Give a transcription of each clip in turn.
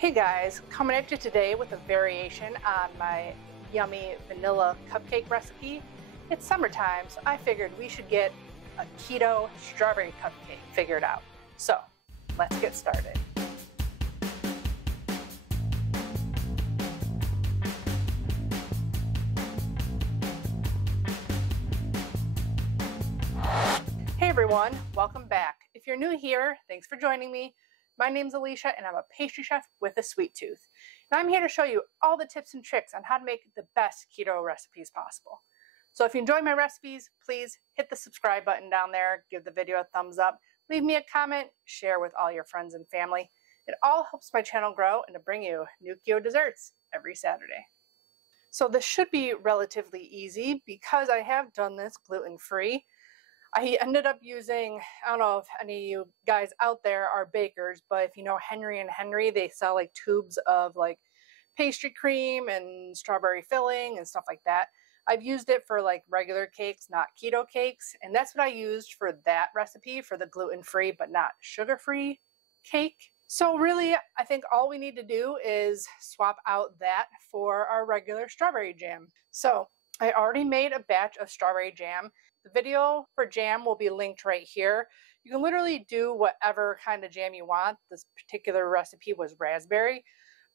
Hey guys, coming at you today with a variation on my yummy vanilla cupcake recipe. It's summertime, so I figured we should get a keto strawberry cupcake figured out. So let's get started. Hey everyone, welcome back. If you're new here, thanks for joining me. My name's Alycia and I'm a pastry chef with a sweet tooth. And I'm here to show you all the tips and tricks on how to make the best keto recipes possible. So if you enjoy my recipes, please hit the subscribe button down there, give the video a thumbs up, leave me a comment, share with all your friends and family. It all helps my channel grow and to bring you new keto desserts every Saturday. So this should be relatively easy because I have done this gluten-free. I ended up using, I don't know if any of you guys out there are bakers, but if you know Henry & Henry, they sell like tubes of like pastry cream and strawberry filling and stuff like that. I've used it for like regular cakes, not keto cakes. And that's what I used for that recipe, for the gluten-free but not sugar-free cake. So really, I think all we need to do is swap out that for our regular strawberry jam. So I already made a batch of strawberry jam. The video for jam will be linked right here. You can literally do whatever kind of jam you want. This particular recipe was raspberry,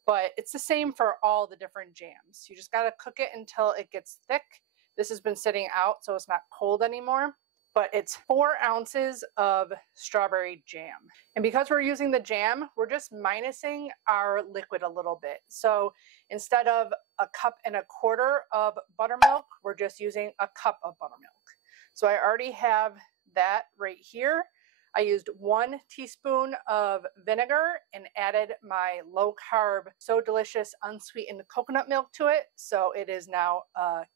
but it's the same for all the different jams. You just got to cook it until it gets thick. This has been sitting out, so it's not cold anymore, but it's 4 ounces of strawberry jam. And because we're using the jam, we're just minusing our liquid a little bit. So instead of 1.25 cups of buttermilk, we're just using 1 cup of buttermilk. So I already have that right here. I used 1 teaspoon of vinegar and added my low carb, so delicious, unsweetened coconut milk to it. So it is now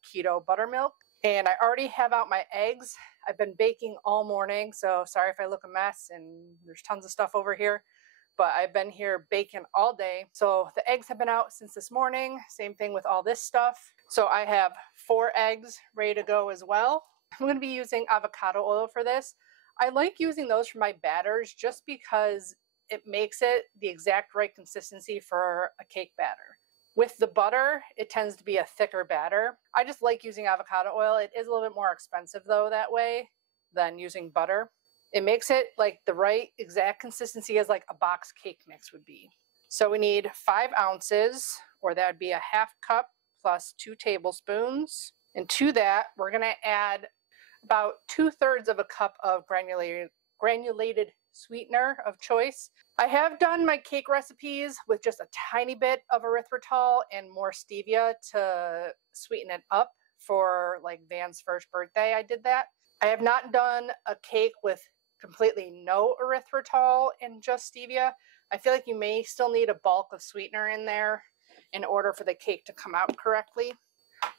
keto buttermilk. And I already have out my eggs. I've been baking all morning, so sorry if I look a mess and there's tons of stuff over here, but I've been here baking all day. So the eggs have been out since this morning. Same thing with all this stuff. So I have 4 eggs ready to go as well. I'm going to be using avocado oil for this. I like using those for my batters just because it makes it the exact right consistency for a cake batter. With the butter, it tends to be a thicker batter. I just like using avocado oil. It is a little bit more expensive though that way than using butter. It makes it like the right exact consistency as like a box cake mix would be. So we need 5 ounces, or that would be 1/2 cup plus 2 tablespoons. And to that, we're going to add about 2/3 of a cup of granulated sweetener of choice. I have done my cake recipes with just a tiny bit of erythritol and more stevia to sweeten it up. For like Van's first birthday, I did that. I have not done a cake with completely no erythritol and just stevia. I feel like you may still need a bulk of sweetener in there in order for the cake to come out correctly.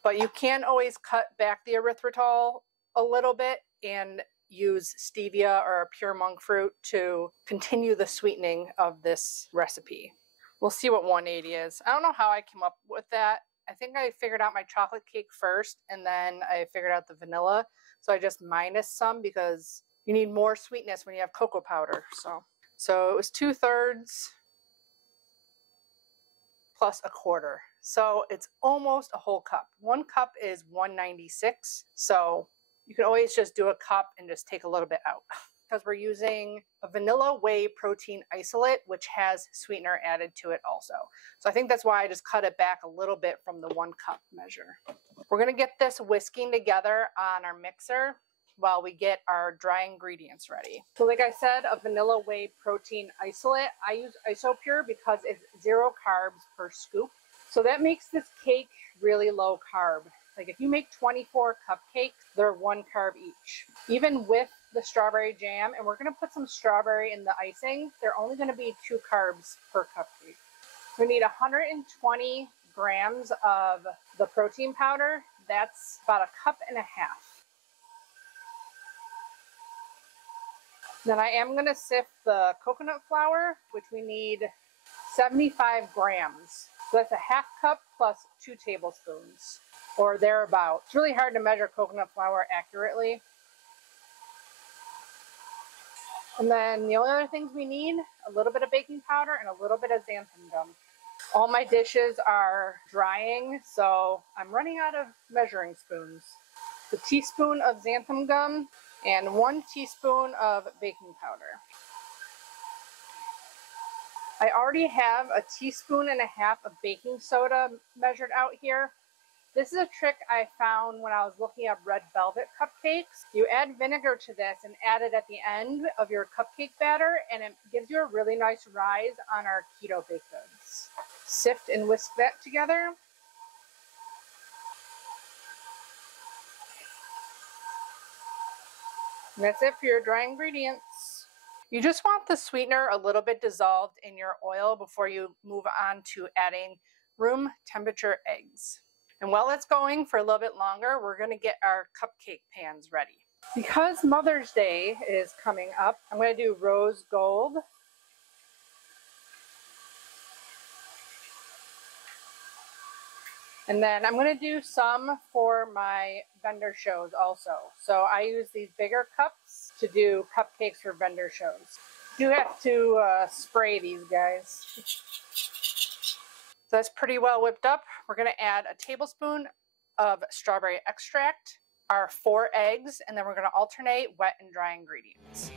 But you can always cut back the erythritol a little bit and use stevia or pure monk fruit to continue the sweetening of this recipe. We'll see what 180 is. I don't know how I came up with that. I think I figured out my chocolate cake first and then I figured out the vanilla. So I just minus some because you need more sweetness when you have cocoa powder. So it was 2/3 plus 1/4. So it's almost a whole cup. 1 cup is 196. So you can always just do a cup and just take a little bit out because we're using a vanilla whey protein isolate, which has sweetener added to it also. So I think that's why I just cut it back a little bit from the 1 cup measure. We're going to get this whisking together on our mixer while we get our dry ingredients ready. So like I said, a vanilla whey protein isolate. I use Isopure because it's 0 carbs per scoop. So that makes this cake really low carb. Like if you make 24 cupcakes, they're 1 carb each. Even with the strawberry jam, and we're going to put some strawberry in the icing, they're only going to be 2 carbs per cupcake. We need 120 grams of the protein powder. That's about 1.5 cups. Then I am going to sift the coconut flour, which we need 75 grams. So that's 1/2 cup plus 2 tablespoons, or thereabout. It's really hard to measure coconut flour accurately. And then the only other things we need, a little bit of baking powder and a little bit of xanthan gum. All my dishes are drying, so I'm running out of measuring spoons. A teaspoon of xanthan gum and 1 teaspoon of baking powder. I already have a teaspoon and a half of baking soda measured out here. This is a trick I found when I was looking up red velvet cupcakes. You add vinegar to this and add it at the end of your cupcake batter, and it gives you a really nice rise on our keto baked goods. Sift and whisk that together. And that's it for your dry ingredients. You just want the sweetener a little bit dissolved in your oil before you move on to adding room temperature eggs. And while it's going for a little bit longer, we're going to get our cupcake pans ready. Because Mother's Day is coming up, I'm going to do rose gold. And then I'm going to do some for my vendor shows also. So I use these bigger cups to do cupcakes for vendor shows. You have to spray these guys. So that's pretty well whipped up. We're going to add a tablespoon of strawberry extract, our 4 eggs, and then we're going to alternate wet and dry ingredients.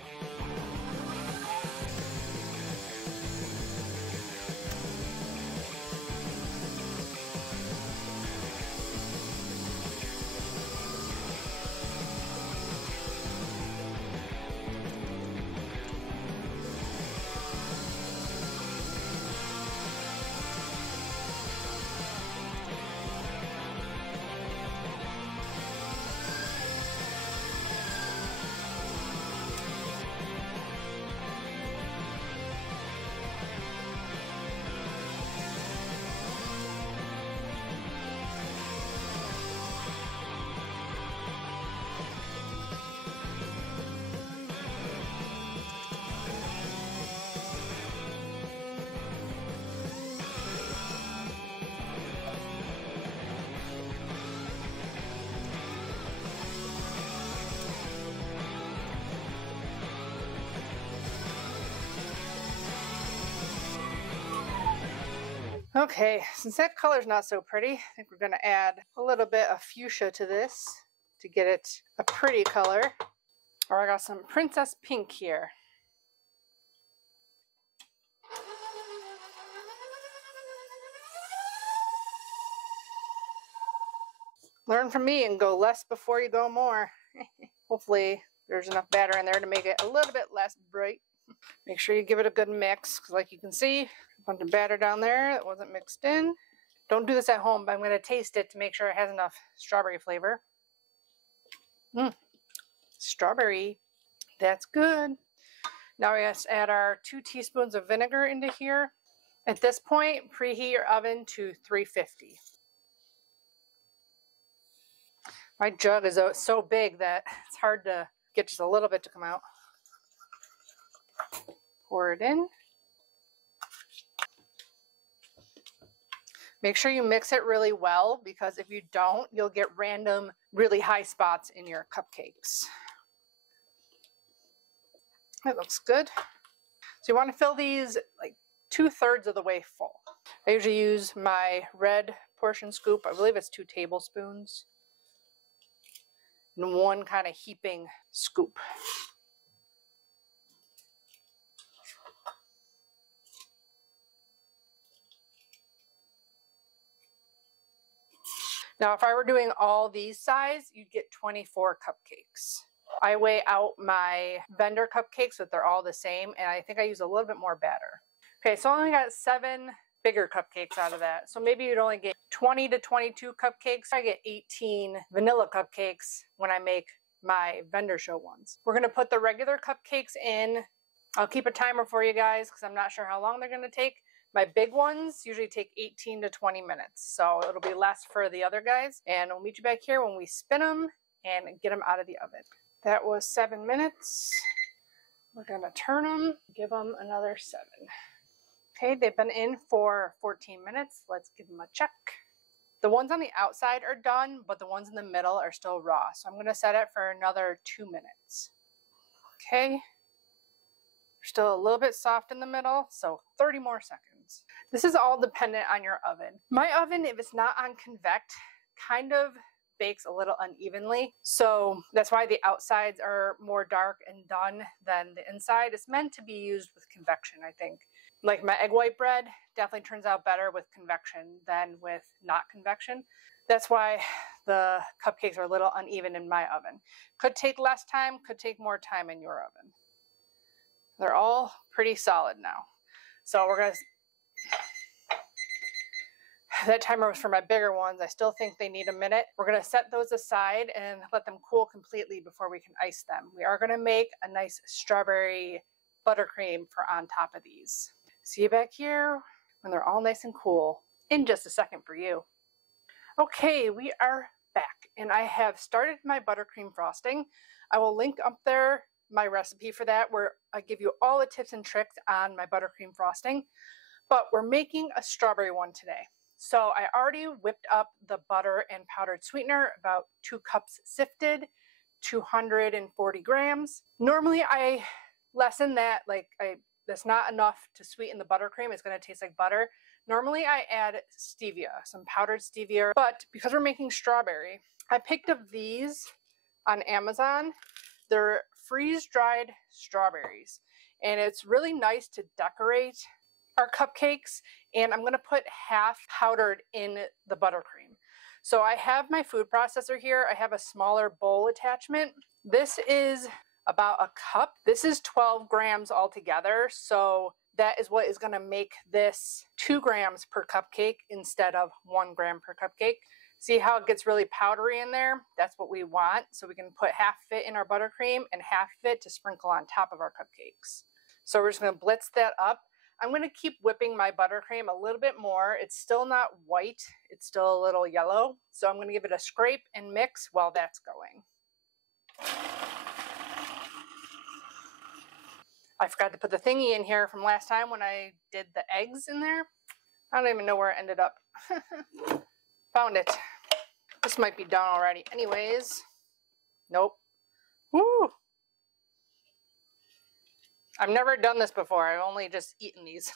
Okay, since that color's not so pretty, I think we're going to add a little bit of fuchsia to this to get it a pretty color. Or I got some Princess Pink here. Learn from me and go less before you go more. Hopefully there's enough batter in there to make it a little bit less bright. Make sure you give it a good mix, because like you can see, a bunch of batter down there that wasn't mixed in. Don't do this at home, but I'm going to taste it to make sure it has enough strawberry flavor. Strawberry. That's good. Now we have to add our 2 teaspoons of vinegar into here. At this point, preheat your oven to 350. My jug is so big that it's hard to get just a little bit to come out. Pour it in. Make sure you mix it really well, because if you don't, you'll get random really high spots in your cupcakes. That looks good. So you want to fill these like 2/3 of the way full. I usually use my red portion scoop. I believe it's 2 tablespoons. And 1 kind of heaping scoop. Now, if I were doing all these size, you'd get 24 cupcakes. I weigh out my vendor cupcakes, but they're all the same, and I think I use a little bit more batter. Okay, so I only got 7 bigger cupcakes out of that. So maybe you'd only get 20 to 22 cupcakes. I get 18 vanilla cupcakes when I make my vendor show ones. We're going to put the regular cupcakes in. I'll keep a timer for you guys because I'm not sure how long they're going to take. My big ones usually take 18 to 20 minutes. So it'll be less for the other guys. And we'll meet you back here when we spin them and get them out of the oven. That was 7 minutes. We're going to turn them, give them another 7. Okay, they've been in for 14 minutes. Let's give them a check. The ones on the outside are done, but the ones in the middle are still raw. So I'm going to set it for another 2 minutes. Okay. They're still a little bit soft in the middle, so 30 more seconds. This is all dependent on your oven. My oven, if it's not on convect, kind of bakes a little unevenly. So that's why the outsides are more dark and done than the inside. It's meant to be used with convection, I think. Like my egg white bread definitely turns out better with convection than with not convection. That's why the cupcakes are a little uneven in my oven. Could take less time, could take more time in your oven. They're all pretty solid now. So we're gonna, that timer was for my bigger ones. I still think they need a minute. We're gonna set those aside and let them cool completely before we can ice them. We are gonna make a nice strawberry buttercream for on top of these. See you back here when they're all nice and cool in just a second for you. Okay, we are back and I have started my buttercream frosting. I will link up there my recipe for that where I give you all the tips and tricks on my buttercream frosting, but we're making a strawberry one today. So I already whipped up the butter and powdered sweetener, about 2 cups sifted, 240 grams. Normally I lessen that, that's not enough to sweeten the buttercream. It's going to taste like butter. Normally I add stevia, some powdered stevia, but because we're making strawberry, I picked up these on Amazon. They're freeze-dried strawberries, and it's really nice to decorate our cupcakes, and I'm going to put half powdered in the buttercream. So I have my food processor here. I have a smaller bowl attachment. This is about a cup. This is 12 grams altogether, so that is what is going to make this 2 grams per cupcake instead of 1 gram per cupcake. See how it gets really powdery in there? That's what we want. So we can put half of it in our buttercream and half of it to sprinkle on top of our cupcakes. So we're just going to blitz that up. I'm going to keep whipping my buttercream a little bit more. It's still not white. It's still a little yellow. So I'm going to give it a scrape and mix while that's going. I forgot to put the thingy in here from last time when I did the eggs in there. I don't even know where it ended up. Found it. This might be done already. Anyways, nope. Woo! I've never done this before. I've only just eaten these.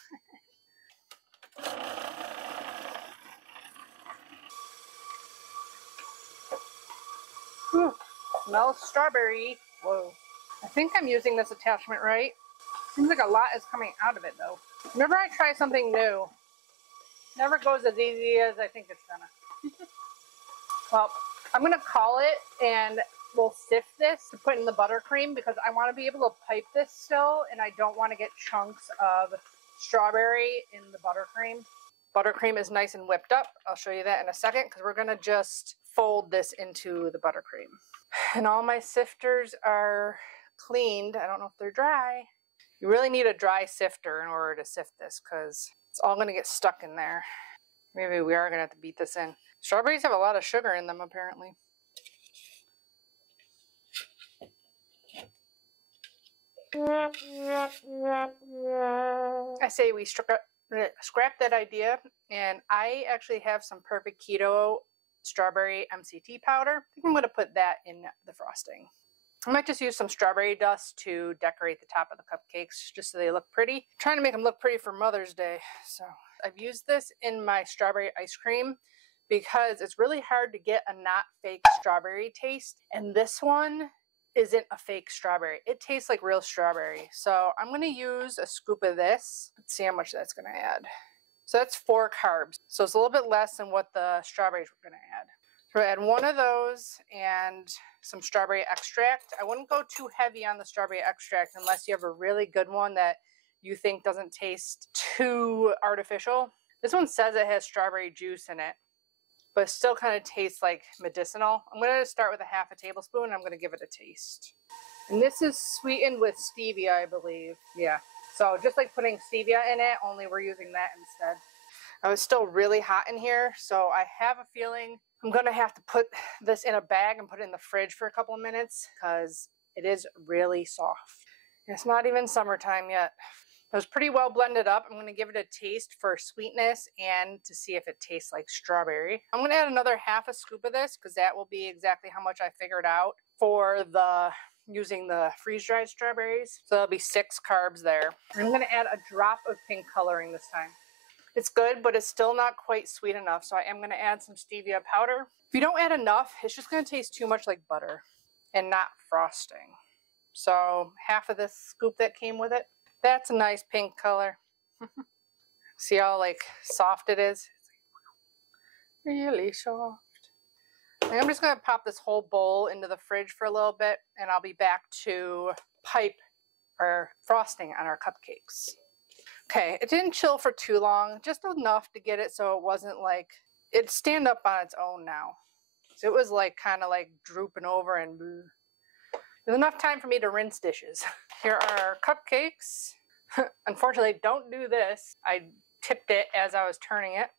Whew. Smells strawberry. Whoa. I think I'm using this attachment right. Seems like a lot is coming out of it though. Whenever I try something new, it never goes as easy as I think it's gonna. Well, I'm gonna call it and we'll sift this to put in the buttercream because I want to be able to pipe this still and I don't want to get chunks of strawberry in the buttercream. Buttercream is nice and whipped up. I'll show you that in a second because we're gonna just fold this into the buttercream. And all my sifters are cleaned. I don't know if they're dry. You really need a dry sifter in order to sift this because it's all going to get stuck in there. Maybe we are going to have to beat this in. Strawberries have a lot of sugar in them apparently. I say we scrap that idea, and I actually have some perfect keto strawberry MCT powder. I think I'm going to put that in the frosting. I might just use some strawberry dust to decorate the top of the cupcakes just so they look pretty. I'm trying to make them look pretty for Mother's Day. So I've used this in my strawberry ice cream because it's really hard to get a not fake strawberry taste. And this one isn't a fake strawberry. It tastes like real strawberry. So I'm going to use a scoop of this. Let's see how much that's going to add. So that's 4 carbs. So it's a little bit less than what the strawberries we're going to add. So add 1 of those and some strawberry extract. I wouldn't go too heavy on the strawberry extract unless you have a really good one that you think doesn't taste too artificial. This one says it has strawberry juice in it, but it still kind of tastes like medicinal. I'm going to start with a half a tablespoon and I'm going to give it a taste. And this is sweetened with stevia, I believe. Yeah. So just like putting stevia in it, only we're using that instead. I was still really hot in here, so I have a feeling I'm going to have to put this in a bag and put it in the fridge for a couple of minutes because it is really soft. It's not even summertime yet. It was pretty well blended up. I'm going to give it a taste for sweetness and to see if it tastes like strawberry. I'm going to add another half a scoop of this because that will be exactly how much I figured out for the using the freeze-dried strawberries. So there'll be 6 carbs there. I'm gonna add a drop of pink coloring this time. It's good, but it's still not quite sweet enough, so I am gonna add some stevia powder. If you don't add enough, it's just gonna taste too much like butter and not frosting. So half of this scoop that came with it, that's a nice pink color. See how like soft it is? Really soft. And I'm just gonna pop this whole bowl into the fridge for a little bit, and I'll be back to pipe our frosting on our cupcakes. Okay, it didn't chill for too long, just enough to get it so it wasn't like, it'd stand up on its own now. So it was like kind of like drooping over and there's enough time for me to rinse dishes. Here are our cupcakes. Unfortunately, don't do this. I tipped it as I was turning it,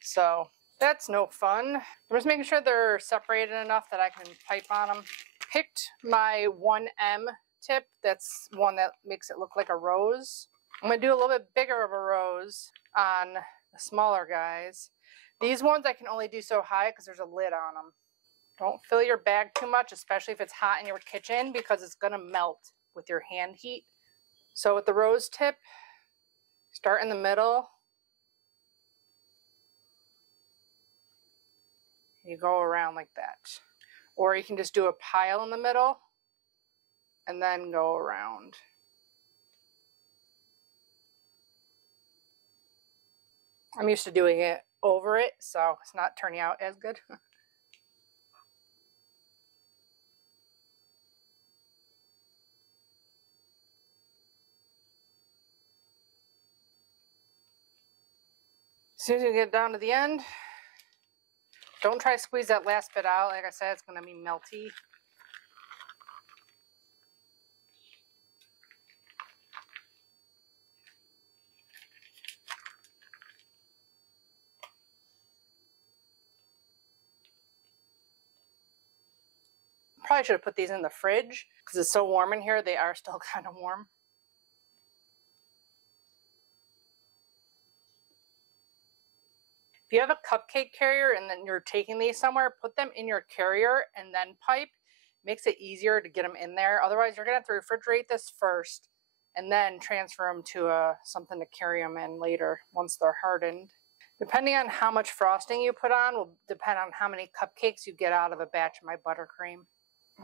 so that's no fun. I'm just making sure they're separated enough that I can pipe on them. Picked my 1M tip. That's one that makes it look like a rose. I'm going to do a little bit bigger of a rose on the smaller guys. These ones I can only do so high because there's a lid on them. Don't fill your bag too much, especially if it's hot in your kitchen, because it's going to melt with your hand heat. So with the rose tip, start in the middle. You go around like that. Or you can just do a pile in the middle and then go around. I'm used to doing it over it, so it's not turning out as good. As soon as you get down to the end, don't try to squeeze that last bit out. Like I said, it's going to be melty. Probably should have put these in the fridge because it's so warm in here. They are still kind of warm. If you have a cupcake carrier and then you're taking these somewhere, put them in your carrier and then pipe. Makes it easier to get them in there. Otherwise, you're going to have to refrigerate this first and then transfer them to something to carry them in later once they're hardened. Depending on how much frosting you put on will depend on how many cupcakes you get out of a batch of my buttercream.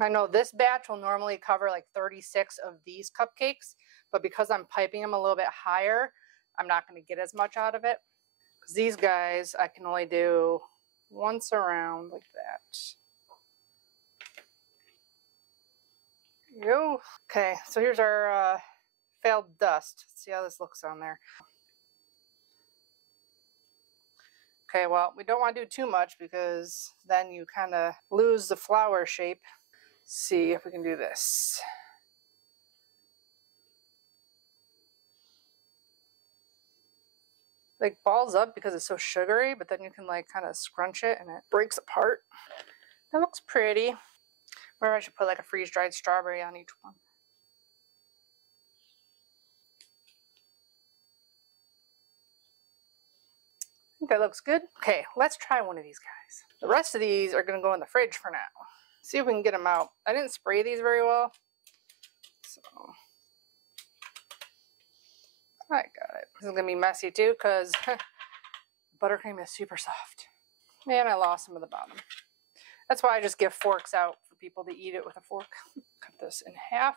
I know this batch will normally cover like 36 of these cupcakes, but because I'm piping them a little bit higher, I'm not going to get as much out of it. Because these guys, I can only do once around like that. Yo. Okay, so here's our failed dust. Let's see how this looks on there. Okay, well, we don't want to do too much because then you kind of lose the flower shape. Let's see if we can do this. Like balls up because it's so sugary, but then you can like kind of scrunch it and it breaks apart. That looks pretty. Or I should put like a freeze-dried strawberry on each one. I think that looks good. Okay, let's try one of these guys. The rest of these are going to go in the fridge for now. See if we can get them out. I didn't spray these very well, so I got it. This is going to be messy too because buttercream is super soft. And I lost some of the bottom. That's why I just give forks out for people to eat it with a fork. Cut this in half.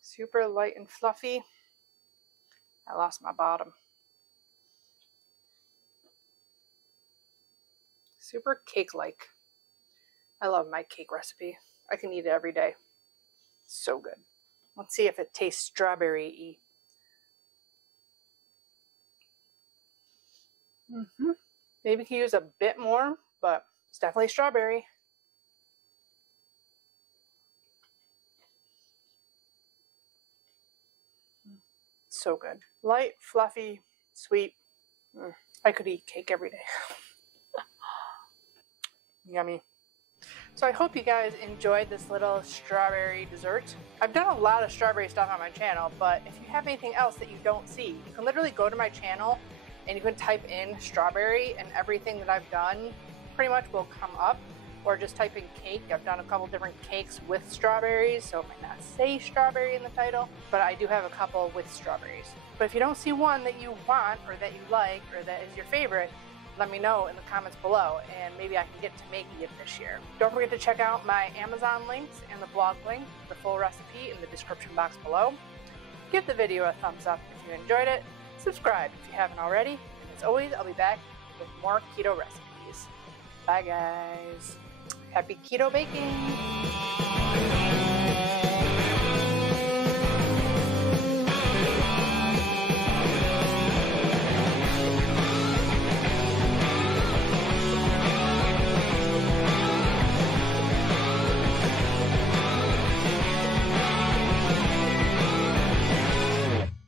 Super light and fluffy. I lost my bottom. Super cake-like. I love my cake recipe. I can eat it every day. So good. Let's see if it tastes strawberry-y. Maybe you can use a bit more, but it's definitely strawberry. So good. Light, fluffy, sweet. I could eat cake every day. Yummy. So I hope you guys enjoyed this little strawberry dessert. I've done a lot of strawberry stuff on my channel, but if you have anything else that you don't see, you can literally go to my channel and you can type in strawberry, and everything that I've done pretty much will come up. Or just type in cake. I've done a couple different cakes with strawberries, so it might not say strawberry in the title, but I do have a couple with strawberries. But if you don't see one that you want or that you like or that is your favorite, let me know in the comments below, and maybe I can get to making it this year. Don't forget to check out my Amazon links and the blog link, the full recipe in the description box below. Give the video a thumbs up if you enjoyed it. Subscribe if you haven't already. And as always, I'll be back with more keto recipes. Bye guys. Happy keto baking!